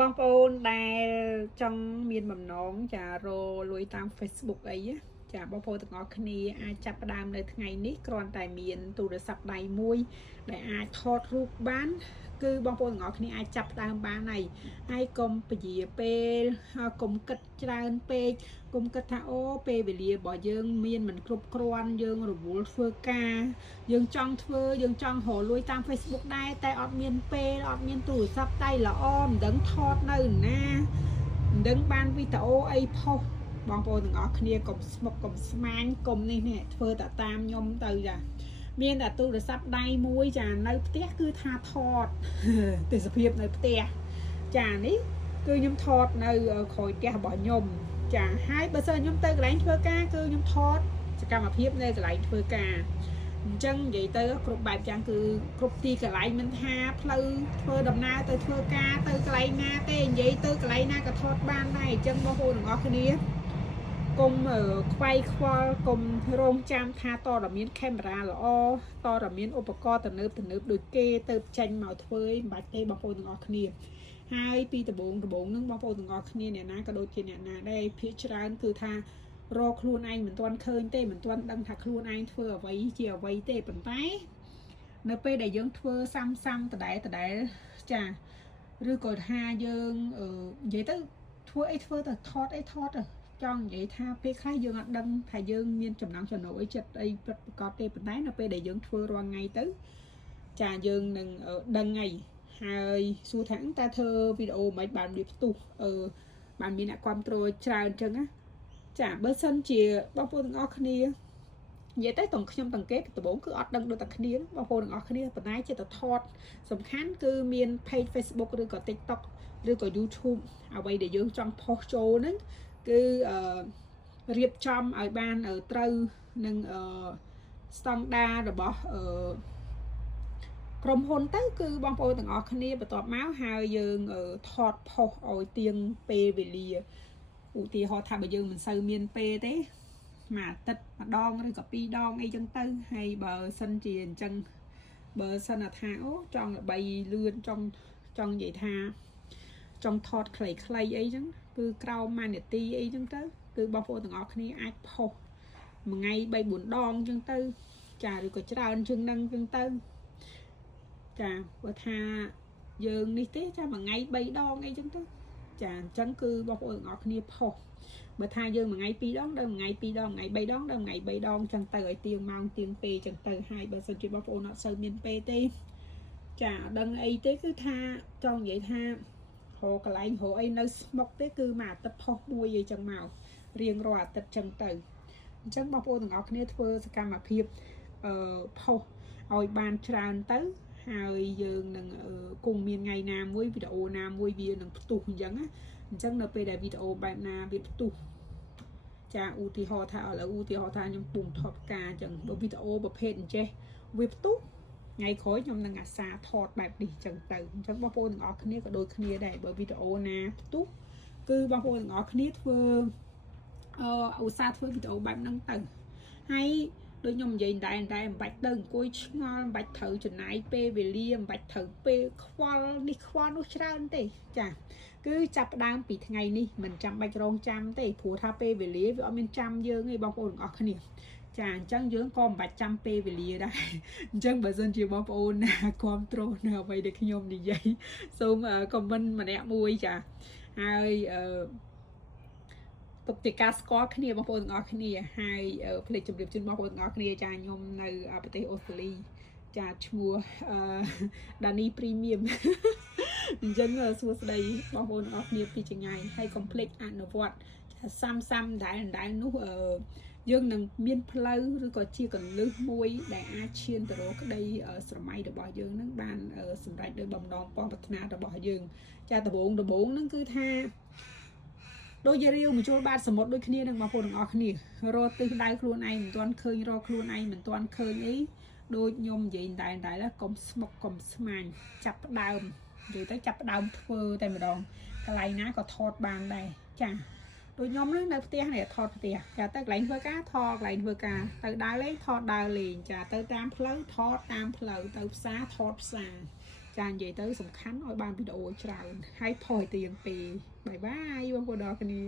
បងប្អូនដែលចង់មានបំណងចារលួយតាម Facebook អីចាបងប្អូនទាំងអស់គ្នាអាចចាប់ផ្ដើមនៅថ្ងៃនេះគ្រាន់តែមានទូរស័ព្ទដៃមួយដែលអាចថតរូបបានគឺបងប្អូនទាំងអស់គ្នាអាចចាប់ផ្ដើមបានហើយកុំពជាពេលកុំគិតច្រើនពេកកុំគិតថាអូពេលវេលារបស់យើងមានមិនគ្រប់គ្រាន់យើងរវល់ធ្វើការយើងចង់ធ្វើយើងចង់រលួយតាម Facebook ដែរតែអត់មានពេលអត់មានទូរស័ព្ទដៃល្អមិនដឹងថតនៅណាមិនដឹងបានវីដេអូអីផុសបងប្អូនទាំងអស់គ្នាកុំស្មុកកុំស្មាញកុំនេះធ្វើតែតាមខ្ញុំទៅចាមានតែទូរស័ព្ទដៃមួយចានៅផ្ទះគឺថាថតទេសភាពនៅផ្ទះចានេះគឺខ្ញុំថតនៅក្រោយផ្ទះរបស់ខ្ញុំចាហើយបើសិនខ្ញុំទៅកន្លែងធ្វើការគឺខ្ញុំថតសកម្មភាពនៅកន្លែងធ្វើការអញ្ចឹងនិយាយទៅគ្រប់បែបយ៉ាងគឺគ្រប់ទីកន្លែងមិនថាផ្លូវធ្វើដំណើរទៅធ្វើការទៅកន្លែងណាទេនិយាយទៅកន្លែងណាក៏ថតបានដែរអញ្ចឹងបងប្អូនទាំងអស់គ្នាកុំខ្វាយខ្វល់កុំរងចាំថាតរមានកាមេរ៉ាល្អតរមានឧបករណ៍ទំនើបដូចគេទៅចេញមកធ្វើមិនបាច់ទេបងប្អូនទាំងអស់គ្នាហើយពីដំបូងហ្នឹងបងប្អូនទាំងអស់គ្នាអ្នកណាក៏ដូចជាអ្នកណាដែរភាគច្រើនគឺថារកខ្លួនឯងមិនទាន់ឃើញទេមិនទាន់ដឹងថាខ្លួនឯងធ្វើអ្វីជាអ្វីទេប៉ុន្តែនៅពេលដែលយើងធ្វើសាំដដែលចាឬក៏ថាយើងនិយាយទៅធ្វើអីធ្វើទៅថតអីថតទៅចង់និយាយថាពេលខ្លះយើងអត់ដឹងថាយើងមានចំណង់ចំណូលអីចិត្តអីពិតប្រាកដទេប៉ុន្តែនៅពេលដែលយើងធ្វើរាល់ថ្ងៃទៅចាយើងនឹងដឹងហើយសួរថាតើធ្វើវីដេអូមិនបានរៀបផ្ទុះបានមានអ្នកគ្រប់គ្រងច្រើនអញ្ចឹងណាចាបើសិនជាបងប្អូនទាំងអស់គ្នានិយាយទៅទាំងខ្ញុំទាំងគេដំបូងគឺអត់ដឹងដូចតែគ្នាបងប្អូនទាំងអស់គ្នាប៉ុន្តែចិត្តថតសំខាន់គឺមាន page Facebook ឬក៏ TikTok ឬក៏ YouTube អ្វីដែលយើងចង់ផុសចូលហ្នឹងគឺរៀបចំឲ្យបានត្រូវនឹងស្តង់ដាររបស់ក្រុមហ៊ុនទៅគឺបងប្អូនទាំងអស់គ្នាបន្ទាប់មកហើយយើងថតផុសឲ្យទៀងពេលវេលាឧទាហរណ៍ថាបើយើងមិនសូវមានពេលទេមួយអាទិត្យម្ដងឬក៏ពីរដងអីចឹងទៅហើយបើសិនជាអញ្ចឹងបើសិនថាអូចង់ល្បីលឿនចង់និយាយថាចង់ថតខ្លីអីចឹងគឺក្រោម1នាទីអីចឹងទៅគឺបងប្អូនទាំងអស់គ្នាអាចផុសមួយថ្ងៃ3-4ដងចឹងទៅចាឬក៏ច្រើនជាងនឹងចឹងទៅចាបើថាយើងនេះទេចាមួយថ្ងៃ3ដងអីចឹងទៅចាអញ្ចឹងគឺបងប្អូនទាំងអស់គ្នាផុសបើថាយើងមួយថ្ងៃ2ដងដល់មួយថ្ងៃ2ដងថ្ងៃ3ដងដល់ថ្ងៃ3ដងចឹងទៅឲ្យទៀងម៉ោងទៀងពេលចឹងទៅហើយបើសិនជាបងប្អូនអត់សូវមានពេលទេចាអត់ដឹងអីទេគឺថាចង់និយាយថារកកន្លែងរកអីនៅស្មុកទេគឺមួយអាទិត្យផុសមួយអីចឹងមករៀងរាល់អាទិត្យចឹងទៅអញ្ចឹងបងប្អូនទាំងអស់គ្នាធ្វើសកម្មភាពផុសឲ្យបានច្រើនទៅហើយយើងនឹងគង់មានថ្ងៃណាមួយវីដេអូណាមួយវានឹងផ្ទុះអញ្ចឹងណាអញ្ចឹងនៅពេលដែលវីដេអូបែបណាវាផ្ទុះចាឧទាហរណ៍ថាឥឡូវឧទាហរណ៍ថាខ្ញុំពុំថតការអញ្ចឹងបើវីដេអូប្រភេទអញ្ចេះវាផ្ទុះថ្ងៃក្រោយខ្ញុំនឹងអាសាថតបែបនេះអញ្ចឹងទៅអញ្ចឹងបងប្អូនទាំងអស់គ្នាក៏ដូចគ្នាដែរបើវីដេអូណាផ្ទុះគឺបងប្អូនទាំងអស់គ្នាធ្វើឧស្សាហ៍ធ្វើវីដេអូបែបហ្នឹងទៅហើយដូចខ្ញុំនិយាយតែមិនបាច់ទៅអង្គុយឆ្ងល់មិនបាច់ត្រូវចំណាយពេលវេលាមិនបាច់ត្រូវពេលខ្វល់នេះខ្វល់នោះច្រើនទេចាគឺចាប់ផ្ដើមពីថ្ងៃនេះមិនចាំបាច់រងចាំទេព្រោះថាពេលវេលាវាអត់មានចាំយើងទេបងប្អូនទាំងអស់គ្នាចាអញ្ចឹងយើងក៏មិនបាច់ចាំពេលវេលាដែរអញ្ចឹងបើសិនជាបងប្អូនណាគ្រប់គ្រងនៅអ្វីដែលខ្ញុំនិយាយសូមខមមិនម្នាក់មួយចាហើយទុកជាការស្គាល់គ្នាបងប្អូនទាំងអស់គ្នាហើយផ្លេចជម្រាបជូនបងប្អូនទាំងអស់គ្នាចាខ្ញុំនៅប្រទេសអូស្ត្រាលីចាឈ្មោះដានីព្រីមៀមអញ្ចឹងសួស្ដីបងប្អូនទាំងអស់គ្នាពីចម្ងាយហើយកុំភ្លេចអនុវត្តសាំដែលនោះយើងនឹងមានផ្លូវឬក៏ជាកលឹះមួយដែលអាចឈានទៅរកក្តីស្រមៃរបស់យើងនឹងបានសម្រេចដោយបំណងប្រាថ្នារបស់យើងចាដំបូងហ្នឹងគឺថាដូចជារាវមកជួលបាតសមុទ្រដូចគ្នានឹងបងប្អូនទាំងអស់គ្នារកទិសដៅខ្លួនឯងមិនទាន់ឃើញរកខ្លួនឯងមិនទាន់ឃើញអីដូចខ្ញុំនិយាយតែកុំស្មុកកុំស្មាញចាប់ផ្ដើមនិយាយទៅចាប់ផ្ដើមធ្វើតែម្ដងកន្លែងណាក៏ថតបានដែរចាដូចខ្ញុំនៅផ្ទះនេះថតផ្ទះចាទៅកន្លែងធ្វើការថតកន្លែងធ្វើការទៅដើរលេងថតដើរលេងចាទៅតាមផ្លូវថតតាមផ្លូវទៅផ្សារថតផ្សារ ចានិយាយទៅសំខាន់ឲ្យបានវីដេអូច្រើនហើយថយទៀងពីបាយបាយបងប្អូនគ្នា